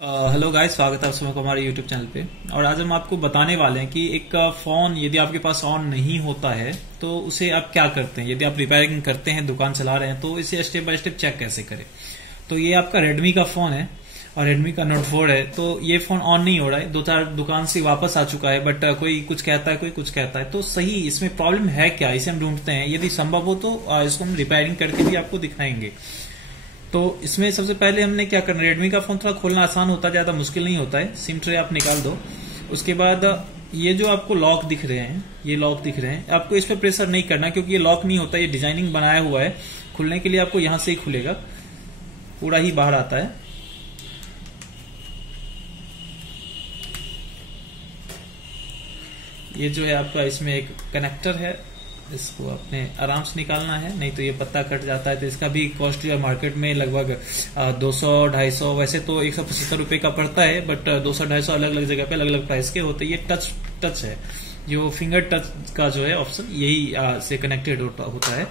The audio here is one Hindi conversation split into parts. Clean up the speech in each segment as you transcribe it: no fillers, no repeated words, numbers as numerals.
हेलो गाइस, स्वागत है आप सभी को हमारे यूट्यूब चैनल पे। और आज हम आपको बताने वाले हैं कि एक फोन यदि आपके पास ऑन नहीं होता है तो उसे आप क्या करते हैं। यदि आप रिपेयरिंग करते हैं, दुकान चला रहे हैं, तो इसे स्टेप बाय स्टेप चेक कैसे करें। तो ये आपका रेडमी का फोन है और रेडमी का नोट 4 है। तो ये फोन ऑन नहीं हो रहा है, 2-4 दुकान से वापस आ चुका है, बट कोई कुछ कहता है, कोई कुछ कहता है। तो सही इसमें प्रॉब्लम है क्या, इसे हम ढूंढते हैं। यदि संभव हो तो इसको हम रिपेयरिंग करके भी आपको दिखाएंगे। तो इसमें सबसे पहले हमने क्या करना, रेडमी का फोन थोड़ा खोलना आसान होता है, ज्यादा मुश्किल नहीं होता है। सिम ट्रे आप निकाल दो। उसके बाद ये जो आपको लॉक दिख रहे हैं, ये लॉक दिख रहे हैं, आपको इस पर प्रेशर नहीं करना क्योंकि ये लॉक नहीं होता, ये डिजाइनिंग बनाया हुआ है। खुलने के लिए आपको यहां से ही खुलेगा, पूरा ही बाहर आता है। ये जो है आपका, इसमें एक कनेक्टर है, इसको आपने आराम से निकालना है, नहीं तो ये पत्ता कट जाता है। तो इसका भी कॉस्ट जो है मार्केट में लगभग 200-250, वैसे तो 175 रुपए का पड़ता है, बट 200-250 अलग अलग जगह पे अलग अलग प्राइस के होते हैं। ये टच है, जो फिंगर टच का जो है ऑप्शन, यही से कनेक्टेड होता है।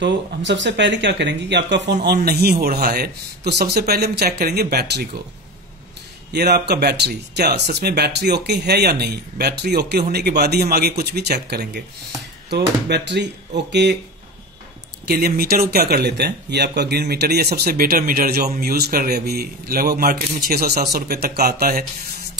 तो हम सबसे पहले क्या करेंगे कि आपका फोन ऑन नहीं हो रहा है तो सबसे पहले हम चेक करेंगे बैटरी को। ये रहा आपका बैटरी, क्या सच में बैटरी ओके है या नहीं। बैटरी ओके होने के बाद ही हम आगे कुछ भी चेक करेंगे। तो बैटरी ओके के लिए मीटर को क्या कर लेते हैं, ये आपका ग्रीन मीटर, ये सबसे बेटर मीटर जो हम यूज कर रहे हैं अभी। लगभग मार्केट में 600-700 रुपए तक का आता है।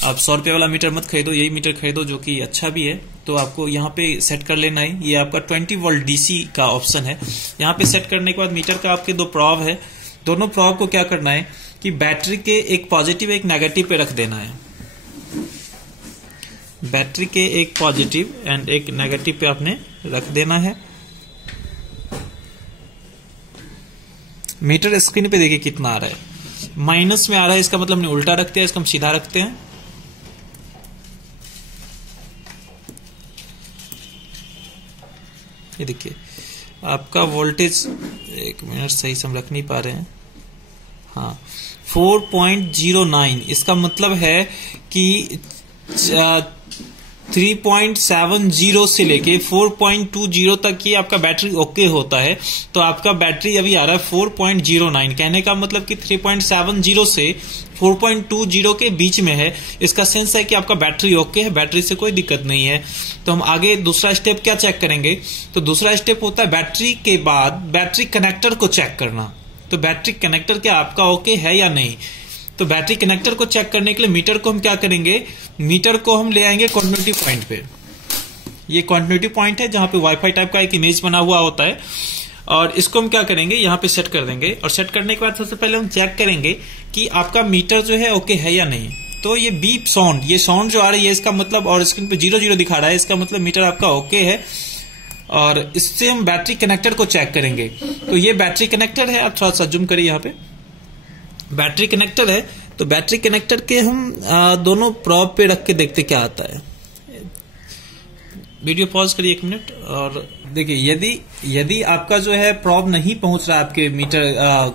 आप 100 रुपए वाला मीटर मत खरीदो, यही मीटर खरीदो जो कि अच्छा भी है। तो आपको यहाँ पे सेट कर लेना है। ये आपका 20 वोल्ट डीसी का ऑप्शन है। यहाँ पे सेट करने के बाद मीटर का आपके 2 प्रॉब है। दोनों प्रॉब को क्या करना है कि बैटरी के एक पॉजिटिव एक नेगेटिव पे रख देना है। बैटरी के एक पॉजिटिव एंड एक नेगेटिव पे आपने रख देना है। मीटर स्क्रीन पे देखिए कितना आ रहा है, माइनस में आ रहा है। इसका मतलब हमने उल्टा रखते हैं, इसको हम सीधा रखते हैं। ये देखिए आपका वोल्टेज, एक मिनट, सही से हम रख नहीं पा रहे हैं। हाँ, 4.09। इसका मतलब है कि 3.70 से लेके 4.20 तक ही आपका बैटरी ओके होता है। तो आपका बैटरी अभी आ रहा है 4.09। कहने का मतलब कि 3.70 से 4.20 के बीच में है। इसका सेंस है कि आपका बैटरी ओके है, बैटरी से कोई दिक्कत नहीं है। तो हम आगे दूसरा स्टेप क्या चेक करेंगे, तो दूसरा स्टेप होता है बैटरी के बाद बैटरी कनेक्टर को चेक करना। तो बैटरी कनेक्टर क्या आपका ओके है या नहीं। तो बैटरी कनेक्टर को चेक करने के लिए मीटर को हम क्या करेंगे, मीटर को हम ले आएंगे कंटिन्यूटी पॉइंट पे। ये कंटिन्यूटी पॉइंट है जहां पे वाईफाई टाइप का एक इमेज बना हुआ होता है। और इसको हम क्या करेंगे, यहां पे सेट कर देंगे। और सेट करने के बाद सबसे पहले हम चेक करेंगे कि आपका मीटर जो है ओके है या नहीं। तो ये बीप साउंड, ये साउंड जो आ रही है, इसका मतलब, और स्क्रीन पे 0-0 दिखा रहा है, इसका मतलब मीटर आपका ओके है। और इससे हम बैटरी कनेक्टर को चेक करेंगे। तो ये बैटरी कनेक्टर है, आप थोड़ा सा जूम करिए, यहाँ पे बैटरी कनेक्टर है। तो बैटरी कनेक्टर के हम दोनों प्रॉब पे रख के देखते क्या आता है। वीडियो पॉज करिए 1 मिनट और देखिए, यदि आपका जो है प्रॉब नहीं पहुंच रहा है आपके मीटर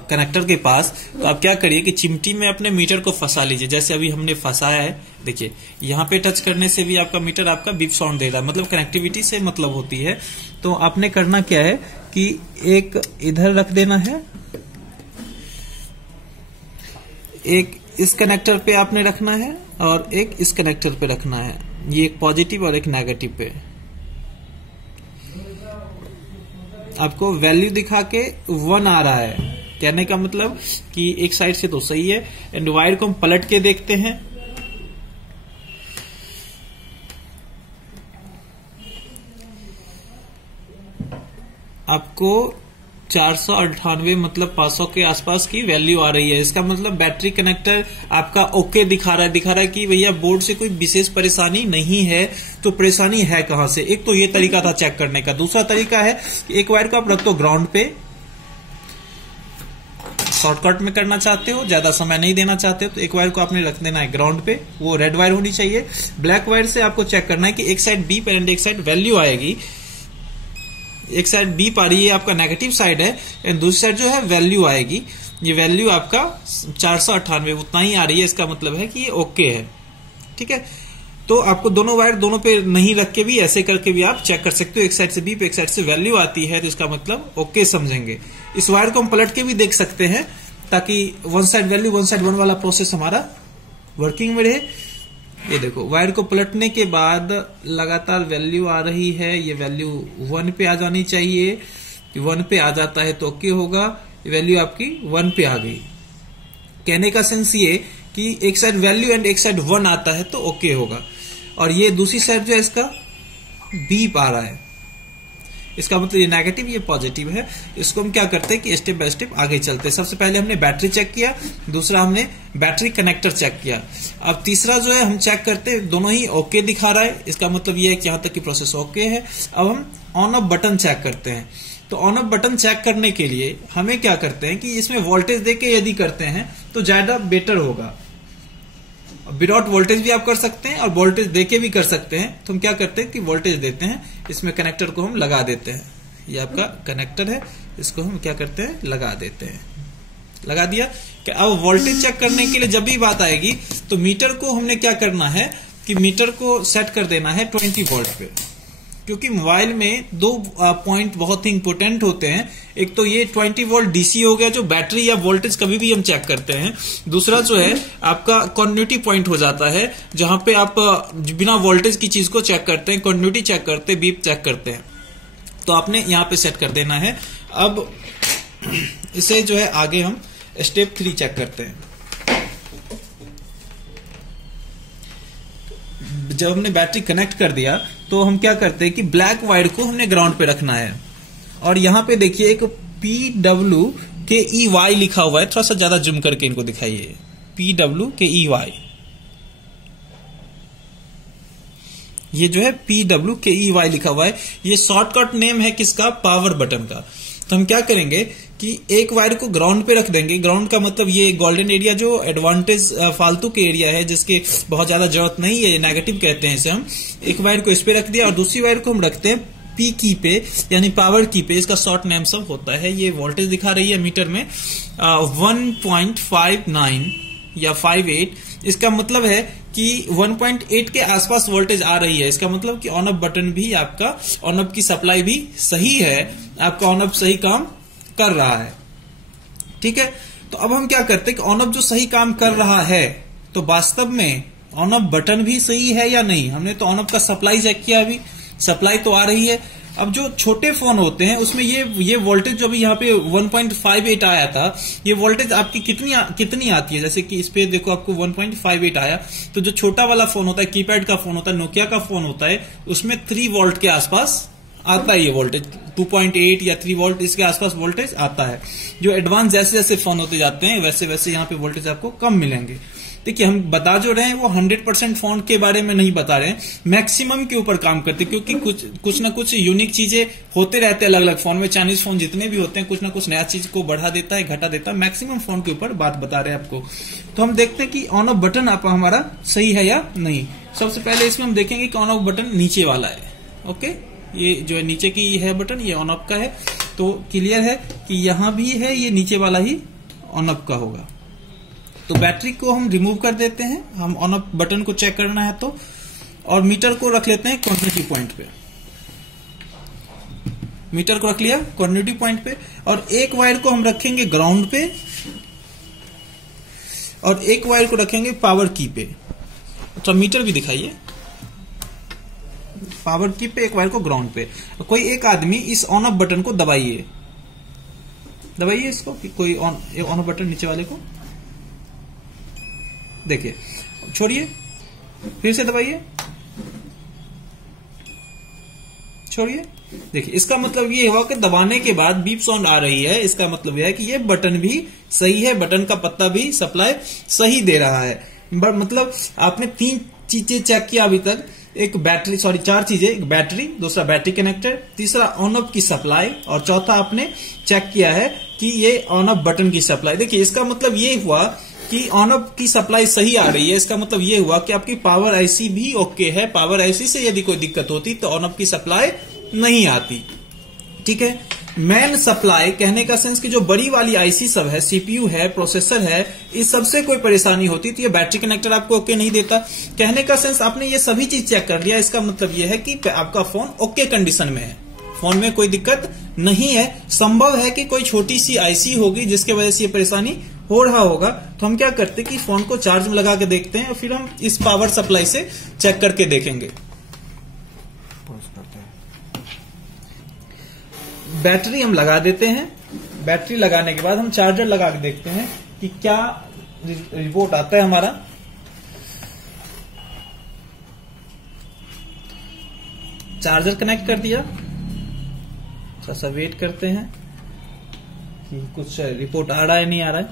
कनेक्टर के पास, तो आप क्या करिए कि चिमटी में अपने मीटर को फंसा लीजिए, जैसे अभी हमने फंसाया है। देखिए यहाँ पे टच करने से भी आपका मीटर आपका बीप साउंड दे रहा है, मतलब कनेक्टिविटी से मतलब होती है। तो आपने करना क्या है कि एक इधर रख देना है, एक इस कनेक्टर पे आपने रखना है और एक इस कनेक्टर पे रखना है। ये एक पॉजिटिव और एक नेगेटिव पे। आपको वैल्यू दिखा के 1 आ रहा है, कहने का मतलब कि एक साइड से तो सही है। एंड वायर को हम पलट के देखते हैं। आपको 498 मतलब 500 के आसपास की वैल्यू आ रही है। इसका मतलब बैटरी कनेक्टर आपका ओके दिखा रहा है कि भैया बोर्ड से कोई विशेष परेशानी नहीं है। तो परेशानी है कहां से, एक तो ये तरीका था चेक करने का। दूसरा तरीका है कि एक वायर को आप रख दो ग्राउंड पे, शॉर्टकट में करना चाहते हो, ज्यादा समय नहीं देना चाहते हो, तो एक वायर को आपने रख देना है ग्राउंड पे। वो रेड वायर होनी चाहिए। ब्लैक वायर से आपको चेक करना है कि एक साइड बीप एंड एक साइड वैल्यू आएगी। एक साइड बीप आ रही है, आपका नेगेटिव साइड है, एंड दूसरी साइड जो है वैल्यू आएगी। ये वैल्यू आपका 498 उतना ही आ रही है। इसका मतलब है कि ये ओके है, ठीक है। तो आपको दोनों वायर दोनों पे नहीं रख के भी, ऐसे करके भी आप चेक कर सकते हो। एक साइड से बीप, एक साइड से वैल्यू आती है, तो इसका मतलब ओके समझेंगे। इस वायर को हम पलट के भी देख सकते हैं ताकि one side value one side one वाला प्रोसेस हमारा वर्किंग में रहे। ये देखो वायर को पलटने के बाद लगातार वैल्यू आ रही है, ये वैल्यू 1 पे आ जानी चाहिए। 1 पे आ जाता है तो ओके होगा, वैल्यू आपकी 1 पे आ गई। कहने का सेंस ये कि एक साइड वैल्यू एंड एक साइड 1 आता है तो ओके होगा। और ये दूसरी साइड जो है इसका बीप आ रहा है, इसका मतलब ये नेगेटिव ये पॉजिटिव है। इसको हम क्या करते हैं कि स्टेप बाय स्टेप आगे चलते हैं। सबसे पहले हमने बैटरी चेक किया, दूसरा हमने बैटरी कनेक्टर चेक किया, अब तीसरा जो है हम चेक करते हैं दोनों ही ओके दिखा रहा है, इसका मतलब ये है कि यहां तक की प्रोसेस ओके है। अब हम ऑन ऑफ बटन चेक करते हैं। तो ऑन ऑफ बटन चेक करने के लिए हमें क्या करते हैं कि इसमें वोल्टेज देके यदि करते हैं तो ज्यादा बेटर होगा। विदाउट वोल्टेज भी आप कर सकते हैं और वोल्टेज देके भी कर सकते हैं। तो हम क्या करते हैं कि वोल्टेज देते हैं, इसमें कनेक्टर को हम लगा देते हैं। ये आपका कनेक्टर है, इसको हम क्या करते हैं लगा देते हैं। लगा दिया कि अब वोल्टेज चेक करने के लिए जब भी बात आएगी तो मीटर को हमने क्या करना है कि मीटर को सेट कर देना है 20 वोल्ट पे, क्योंकि मोबाइल में 2 पॉइंट बहुत ही इंपोर्टेंट होते हैं। एक तो ये 20 वोल्ट डीसी हो गया जो बैटरी या वोल्टेज कभी भी हम चेक करते हैं। दूसरा जो है आपका कॉन्टिन्यूटी पॉइंट हो जाता है, जहां पे आप बिना वोल्टेज की चीज को चेक करते हैं, कॉन्टिन्यूटी चेक करते हैं, बीप चेक करते हैं। तो आपने यहां पे सेट कर देना है। अब इसे जो है आगे हम स्टेप 3 चेक करते हैं। जब हमने बैटरी कनेक्ट कर दिया तो हम क्या करते हैं कि ब्लैक वायर को हमने ग्राउंड पे रखना है। और यहां पे देखिए एक PWKEY लिखा हुआ है, थोड़ा सा ज्यादा जूम करके इनको दिखाइए। PWKEY, ये जो है PWKEY लिखा हुआ है, ये शॉर्टकट नेम है किसका, पावर बटन का। तो हम क्या करेंगे कि एक वायर को ग्राउंड पे रख देंगे। ग्राउंड का मतलब ये गोल्डन एरिया जो एडवांटेज फालतू के एरिया है जिसके बहुत ज्यादा जरूरत नहीं है, नेगेटिव कहते हैं इसे हम। एक वायर को इस पे रख दिया और दूसरी वायर को हम रखते हैं P की पे, यानी पावर की पे। इसका शॉर्ट नेम सब होता है। ये वोल्टेज दिखा रही है मीटर में 1.59 या 58। इसका मतलब है कि 1.8 के आसपास वोल्टेज आ रही है। इसका मतलब कि ऑन ऑफ बटन भी आपका, ऑन ऑफ की सप्लाई भी सही है, आपका ऑन ऑफ सही काम कर रहा है। ठीक है, तो अब हम क्या करते हैं कि ऑन ऑफ जो सही काम कर रहा है तो वास्तव में ऑन ऑफ बटन भी सही है या नहीं। हमने तो ऑन ऑफ का सप्लाई चेक किया, अभी सप्लाई तो आ रही है। अब जो छोटे फोन होते हैं उसमें ये वोल्टेज जो भी यहाँ पे 1.58 आया था, ये वोल्टेज आपकी कितनी आती है। जैसे कि इस पे देखो आपको 1.58 आया, तो जो छोटा वाला फोन होता है, कीपैड का फोन होता है, नोकिया का फोन होता है, उसमें 3 वोल्ट के आसपास आता है ये वोल्टेज। 2.8 या 3 वोल्ट इसके आसपास वोल्टेज आता है। जो एडवांस जैसे जैसे फोन होते जाते हैं वैसे वैसे यहाँ पे वोल्टेज आपको कम मिलेंगे। देखिए हम बता जो रहे हैं वो 100% फोन के बारे में नहीं बता रहे हैं, मैक्सिमम के ऊपर काम करते हैं, क्योंकि कुछ ना कुछ यूनिक चीजें होते रहते हैं अलग अलग फोन में। चाइनीज फोन जितने भी होते हैं कुछ ना कुछ नया चीज को बढ़ा देता है, घटा देता है। मैक्सिमम फोन के ऊपर बात बता रहे हैं आपको। तो हम देखते हैं कि ऑन ऑफ बटन आप हमारा सही है या नहीं। सबसे पहले इसमें हम देखेंगे कि ऑन ऑफ बटन नीचे वाला है। ओके, ये जो है नीचे की है बटन, ये ऑन ऑफ का है। तो क्लियर है कि यहां भी है, ये नीचे वाला ही ऑन ऑफ का होगा। तो बैटरी को हम रिमूव कर देते हैं, हम ऑन ऑफ बटन को चेक करना है तो। और मीटर को रख लेते हैं कॉन्टिन्यूटी पॉइंट पे। मीटर को रख लिया कॉन्टिन्यूटी पॉइंट पे, और एक वायर को हम रखेंगे ग्राउंड पे और एक वायर को रखेंगे पावर की पे। तो मीटर भी दिखाइए, पावर की पे, एक वायर को ग्राउंड पे। कोई एक आदमी इस ऑन ऑफ बटन को दबाइए, दबाइए इसको, कोई ऑन ऑफ बटन नीचे वाले को देखिए, छोड़िए, फिर से दबाइए, छोड़िए। देखिए इसका मतलब ये हुआ कि दबाने के बाद बीप साउंड आ रही है। इसका मतलब यह है कि ये बटन भी सही है, बटन का पत्ता भी सप्लाई सही दे रहा है। मतलब आपने 3 चीजें चेक किया अभी तक, एक बैटरी, 4 चीजें, एक बैटरी, दूसरा बैटरी कनेक्टर, तीसरा ऑन ऑफ की सप्लाई, और चौथा आपने चेक किया है कि ये ऑन ऑफ बटन की सप्लाई। देखिए इसका मतलब ये हुआ कि ऑन ऑफ की सप्लाई सही आ रही है। इसका मतलब ये हुआ कि आपकी पावर आईसी भी ओके है। पावर आईसी से यदि कोई दिक्कत होती तो ऑन ऑफ की सप्लाई नहीं आती। ठीक है, मेन सप्लाई कहने का सेंस कि जो बड़ी वाली आईसी सब है, सीपीयू है, प्रोसेसर है, इस सबसे कोई परेशानी होती तो ये बैटरी कनेक्टर आपको ओके नहीं देता। कहने का सेंस आपने ये सभी चीज चेक कर लिया, इसका मतलब ये है कि आपका फोन ओके कंडीशन में है, फोन में कोई दिक्कत नहीं है। संभव है कि कोई छोटी सी आईसी होगी जिसके वजह से ये परेशानी हो रहा होगा तो हम क्या करते हैं कि फोन को चार्ज में लगा के देखते हैं और फिर हम इस पावर सप्लाई से चेक करके देखेंगे। बैटरी हम लगा देते हैं। बैटरी लगाने के बाद हम चार्जर लगा के देखते हैं कि क्या रिपोर्ट आता है हमारा। चार्जर कनेक्ट कर दिया, थोड़ा सा वेट करते हैं कि कुछ रिपोर्ट आ रहा है नहीं आ रहा है।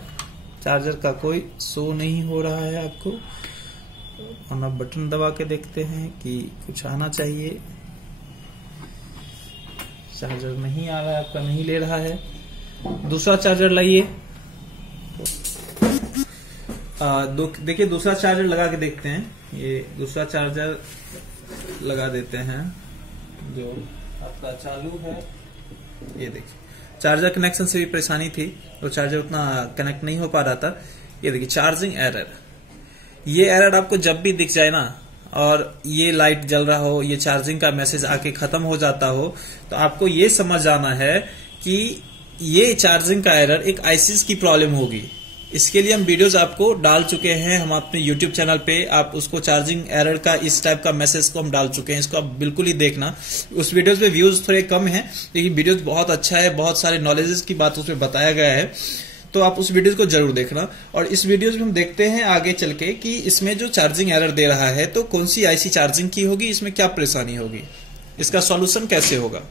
चार्जर का कोई शो नहीं हो रहा है आपको। हम अब बटन दबा के देखते हैं कि कुछ आना चाहिए। चार्जर नहीं आ रहा है आपका, नहीं ले रहा है। दूसरा चार्जर लाइए। देखिए दूसरा चार्जर लगा के देखते हैं। ये दूसरा चार्जर लगा देते हैं जो आपका चालू है। ये देखिए चार्जर कनेक्शन से भी परेशानी थी, तो चार्जर उतना कनेक्ट नहीं हो पा रहा था। ये देखिए चार्जिंग एरर। ये एरर आपको जब भी दिख जाए ना और ये लाइट जल रहा हो, ये चार्जिंग का मैसेज आके खत्म हो जाता हो, तो आपको ये समझ आना है कि ये चार्जिंग का एरर एक आईसीस की प्रॉब्लम होगी। इसके लिए हम वीडियोस आपको डाल चुके हैं, हम अपने YouTube चैनल पे आप उसको चार्जिंग एरर का इस टाइप का मैसेज को हम डाल चुके हैं। इसको आप बिल्कुल ही देखना। उस वीडियोस पे व्यूज थोड़े कम हैं, लेकिन वीडियोस बहुत अच्छा है, बहुत सारे नॉलेजेस की बात उसमें बताया गया है, तो आप उस वीडियोस को जरूर देखना। और इस वीडियोस में हम देखते हैं आगे चल के कि इसमें जो चार्जिंग एरर दे रहा है तो कौन सी आईसी चार्जिंग की होगी, इसमें क्या परेशानी होगी, इसका सॉल्यूशन कैसे होगा।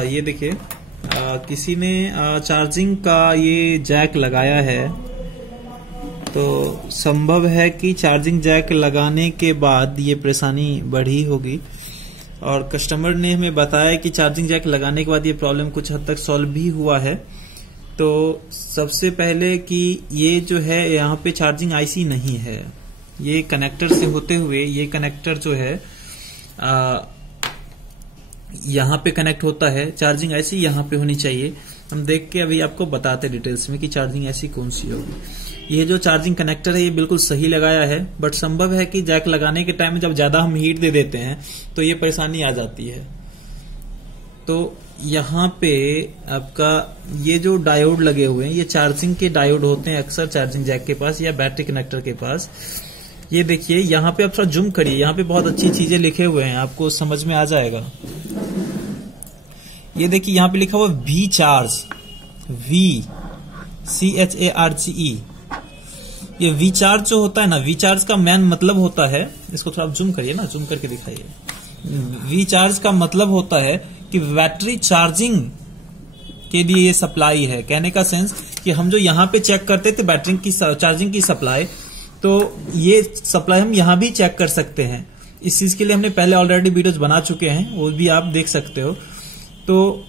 ये देखिए किसी ने चार्जिंग का ये जैक लगाया है, तो संभव है कि चार्जिंग जैक लगाने के बाद ये परेशानी बढ़ी होगी। और कस्टमर ने हमें बताया कि चार्जिंग जैक लगाने के बाद ये प्रॉब्लम कुछ हद तक सॉल्व भी हुआ है। तो सबसे पहले कि ये जो है यहाँ पे चार्जिंग आईसी नहीं है, ये कनेक्टर से होते हुए ये कनेक्टर जो है यहाँ पे कनेक्ट होता है। चार्जिंग आईसी यहाँ पे होनी चाहिए। हम देख के अभी आपको बताते डिटेल्स में कि चार्जिंग आईसी कौन सी होगी। ये जो चार्जिंग कनेक्टर है ये बिल्कुल सही लगाया है, बट संभव है कि जैक लगाने के टाइम में जब ज्यादा हम हीट दे देते हैं तो ये परेशानी आ जाती है। तो यहाँ पे आपका ये जो डायोड लगे हुए हैं ये चार्जिंग के डायोड होते हैं अक्सर चार्जिंग जैक के पास या बैटरी कनेक्टर के पास। ये देखिए यहाँ पे आप थोड़ा जूम करिए, यहाँ पे बहुत अच्छी चीजें लिखे हुए हैं, आपको समझ में आ जाएगा। ये देखिए यहाँ पे लिखा हुआ वी चार्ज, VCHARGE। ये वी चार्ज जो होता है ना, वी चार्ज का मेन मतलब होता है, इसको थोड़ा जूम करिए ना, जूम करके दिखाइए। वी चार्ज का मतलब होता है कि बैटरी चार्जिंग के लिए ये सप्लाई है। कहने का सेंस कि हम जो यहाँ पे चेक करते थे बैटरी की चार्जिंग की सप्लाई, तो ये सप्लाई हम यहाँ भी चेक कर सकते हैं। इस चीज के लिए हमने पहले ऑलरेडी वीडियोस बना चुके हैं, वो भी आप देख सकते हो। तो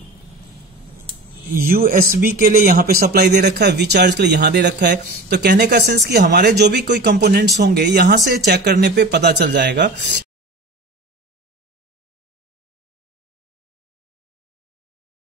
USB के लिए यहाँ पे सप्लाई दे रखा है, वी चार्ज के लिए यहाँ दे रखा है। तो कहने का सेंस कि हमारे जो भी कोई कंपोनेंट्स होंगे यहाँ से चेक करने पे पता चल जाएगा